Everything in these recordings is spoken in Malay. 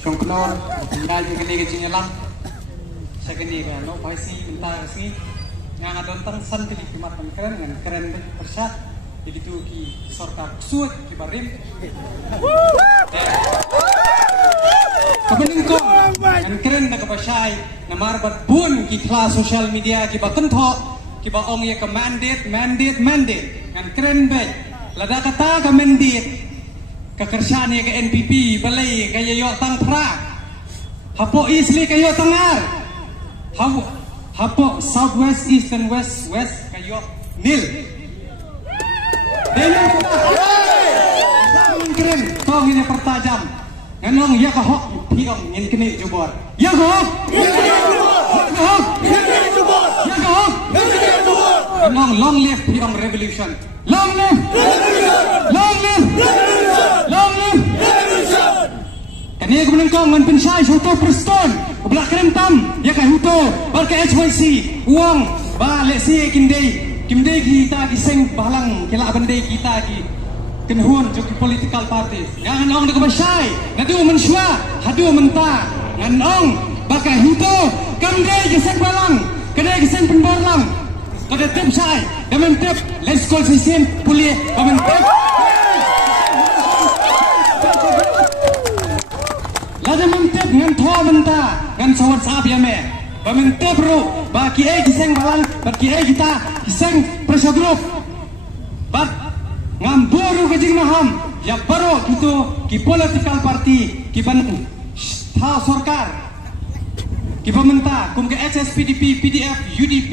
Shongknor, tinggal di kene kecil nyelam. Sekini kan, no paisi bentar sih. Yang ada tentang san kelimat keren dengan keren persat. Jadi tu ki sorka suat ki barim. Kebening kong yang keren nak pasai namar bat bun ki kelas sosial media ki batan thok ki ba ong ye ke mandate ngan keren baik. Lada kata ke mandate kekerjaan ye ke NPP balai kaya yo tang pra. Hapo isli kayo tangar. Hapo southwest east and west kayo nil. Dengan kita keren tong ini pertajam nganong ya kahok piong ngin kene jubor ya kahok nganong long live piong revolution long live kene kemudian kong ngan pensai soto preston belak keren tam ya kahuto barka HYC uang balik si Kimdei kita kiseng balang kila bandai kita ki kenhuan joki political parties ngan ong de kabasai ngadu mensua hadu menta ngan ong baka hito kamdei kiseng balang kedai kiseng penbarlang kada tep sai damen tep let's call session pulie damen tep la damen tep ngan tho menta ngan sawat sap ya me damen tep ru baki kiseng balang baki kita kiseng pressure group bat ngamburu kejing maham ya baru gitu ki political party ki ban tha sarkar ki pemerintah kum ke HSPDP PDF UDP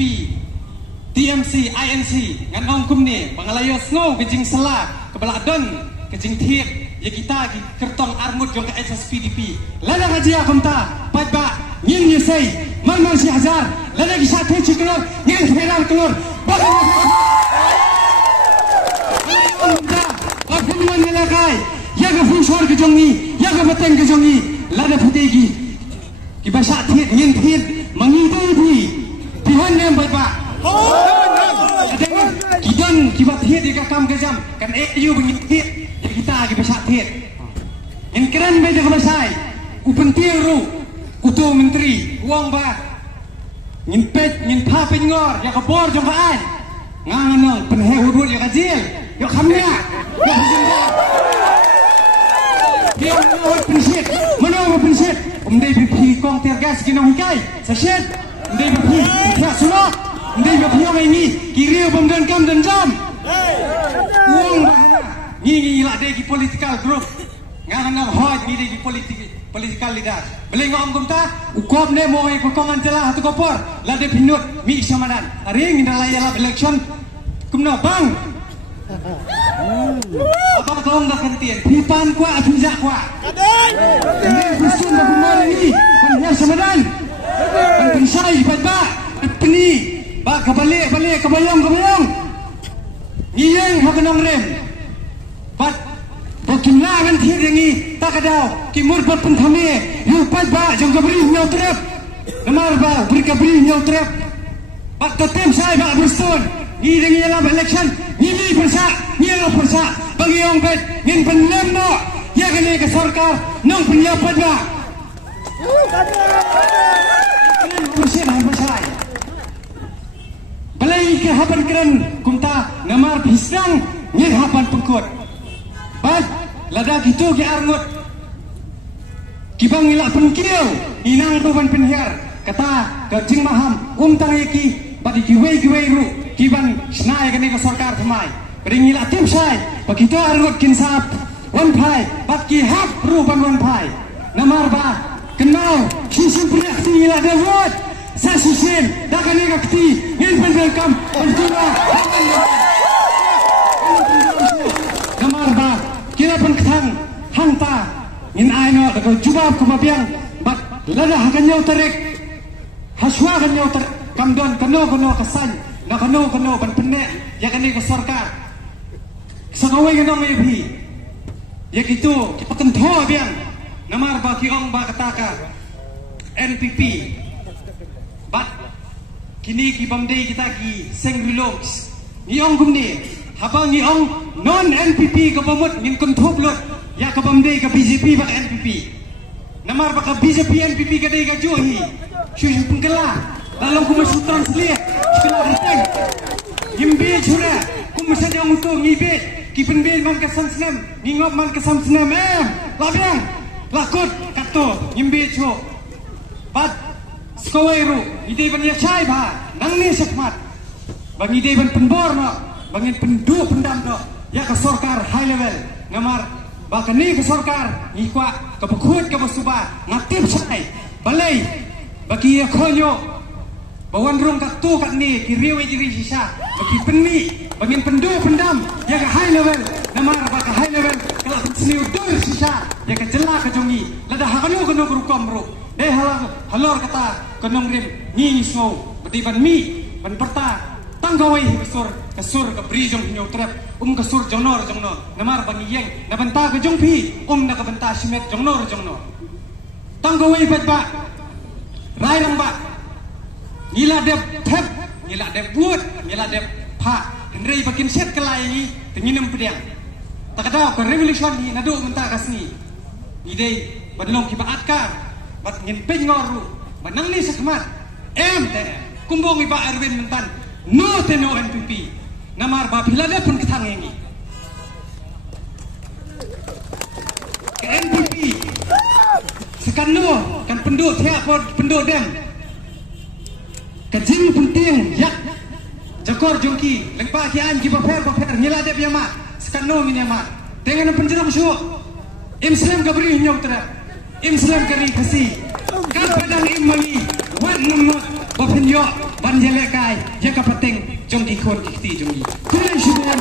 TMC INC ngan ong kum ni pangalayo snow kejing sela kebala don kejing thiet ya kita ki kertong armut jong ke HSPDP lada haji akum ta patba ngin yesai man si hazar lada ki sa the chiklor ngin feral klor Apun nelakai, ya ke funsor ke jongi, ya ke beteng ke jongi, lada putegi. Kita sakit, ngintip, mengintai Tuhan yang baik pak. Kita tiat di kakam kejam, kan you mengintip, jadi kita sakit. Yang keren beda kemasai, upentiru, utu menteri, uang bah, nginpet, nginpa penyor, ya ke bor jombaan, nganganong penhehurut ya kajil. Yo kamera, yo jenda. Dia menawar prinsip. Umdai bipi kong tergas kinong hikai. Sasyet. Umdai bipi tidak surat. Umdai bipi yang ini kiri pemdan kam dan jam. Uang bahana. Ni lah deki political group. Ngang hot ni deki political leader. Beli ngom kumta. Ukop ne mo kokongan celah tu kopor. Lah de pinut mi samanan. Ring indalai yalap election. Kumno bang. Apa kau nggak kentian? Pipan kuat, pinjak kuat. Ini bersun dan benar ini. Panjang samadan. Pensai pada peni. Bak kebalik kebayang. Ngiyeng hakenong rem. Bat berkimlangan tiada ini tak ada. Kimur berpenthame. Yupat bak jangka beri nyau trap. Lemar bak beri kaberi nyau trap. Bak totem saya bak bersun. Ngiyeng dalam election. Ini persa bagi orang bet ngin penlembo ya kene ke sarkar nong penyapat ba kene kursi hai pasai balai ke hapan keren kumta namar pisang ngin hapan pengkut bat lada gitu ke arngut kibang ngilak penkiau inang ruban penhiar kata kajing maham tang yaki bagi giwei ru kiban snai kene ke sarkar thamai ringila tim sai begitu arut kinsap wan pai baki hap ruban wan pai namar ba kenal sisim priakti ngila devot sasisim dakani gakti ngin pendekam antuna namar ba kira penkang hangta ngin aino ko jubab ko mabiang bat lada hakanyo tarik haswa kanyo ter kamdon kano kasan na kano ban penek ya kani ke sarkar sakawai ganong maybe ya gitu kita kentho biang namar ba kiong ba kataka NPP bat kini ki bamdei kita ki sengrilongs niong gumni habang niong non NPP ka pamut ngin kentho blot ya ka bamdei ka BJP ba NPP Namar baka BJP NPP kadai gajuhi. Syuh penggela. Dalam kumasutran selia. Sekolah datang. Imbe jura. Kumasanya untuk ngibet. Kipen ben man kesam senam. Ngingop man kesam senam. Labiang. Lakut. Kato. Imbe jo. Bat. Skawairu. Ide ban ya cai ba. Nang ni sekmat. Bang ide ban penbor no. Bangin pendu pendam no. Ya ke sorkar high level. Namar. Baka ni ke sorkar. Ngikwa. Kepekut ke basuba. Ngatip cai. Balai. Bagi ya konyo. Bawan rong kat tu kat ni kiriwe diri sisa bagi penni bangin pendu pendam ya ke high level namar baka high level kalau seni udur sisa ya ke jela ke jongi lada hakanu kono rukom ro halor kata konong rim ni snow betiban mi ban perta tanggawai kesur ke brijong nyo trap kesur jonor namar bangi yeng na benta ke jongpi na ke benta simet jonor tanggawai bet ba rai lang ba Nila dep tep, nila dep buat, nila dep pak. Henry bakin set kelai ni, tenginam pediang. Tak ada ke revolution ni, nado mentah kasni. Ide, badlong kiba atkar, bad ngin pengoru, badnang ni sekmat. Kumbong iba Erwin mentan, no teno NPP. Namar ba pila dep pun ketang ini. Ke NPP, sekan no, kan penduk tiap penduk dem. Kajim penting yak jakor jongki lengpa kian ki baper nyela de biama skano minema dengan penjeram syu imslam gabri nyok tra imslam kari kasi kan padang imali wan numot bapen yo ban jele kai ya ka pateng jongki kon ikti jongki kulen syukur